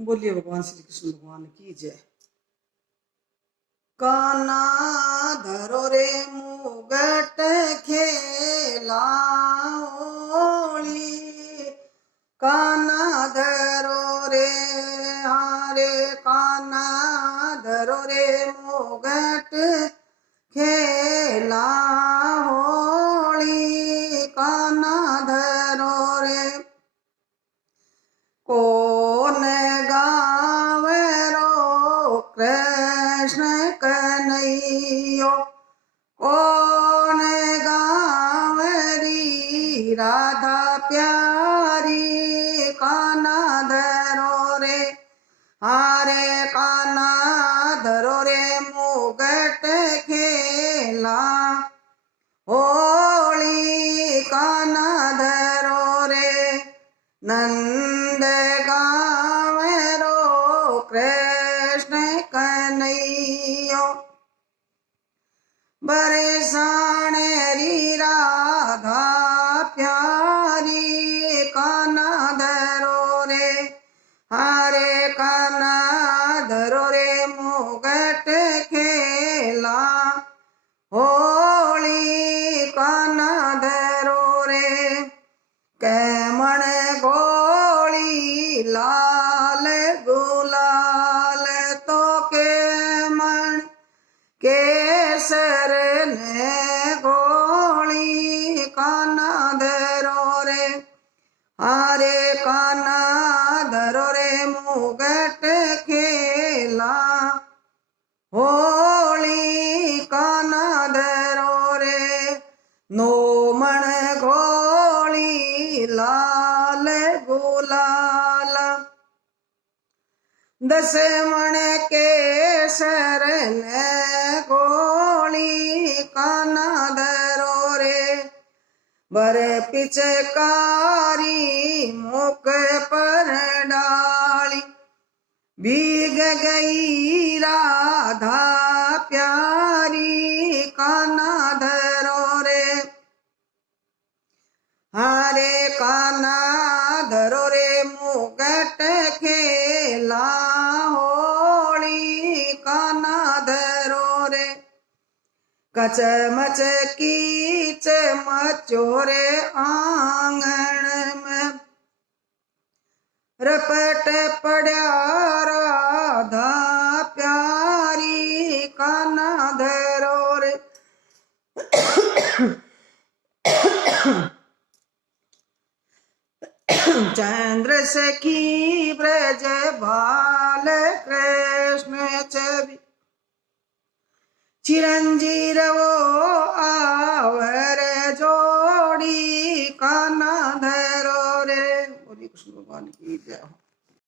बोलिए भगवान श्री कृष्ण भगवान की जय। काना धरो रे मुगट खेला होली, काना धरो रे हारे, काना धरो रे मुगट खेला होली, काना धरो रे। कौन गावे रो कृष्ण कन्हैयो, कौन गावरी राधा प्यारी, काना धरो रे हारे, काना धरो रे मुगट खेला होली, काना धरो रे। नंद गावे रो कृष्ण कन्हैयो, बरसाण री राधा प्यारी, काना धरो रे हारे, काना धरो रे मुगट खेला होली, काना धरो रे। कैमण गोली लाल गुलाल तो कैमण केसर ने गोली, काना धरो रे हारे, काना धरो रे मुगट खेला होली, काना धरो रे। नोमण गोली लाल गुलाल, दसमण केसर ने गोली, काना धरो रे। बर पिचकारी मुख पर डाली, भीग गई राधा प्यारी, काना धरो रे हारे, काना धरो रे मुगट खेला होली, काना धरो रे। कचमच कीच मचोरे आंगन में, रपट पड़ा राधा प्यारी, काना धरो रे। चंद्र सखी ब्रज बाल कृष्ण छवि, चिरंजीरवो आवर जोड़ी, काना धरो रे। बोलिए कृष्ण भगवान की जय।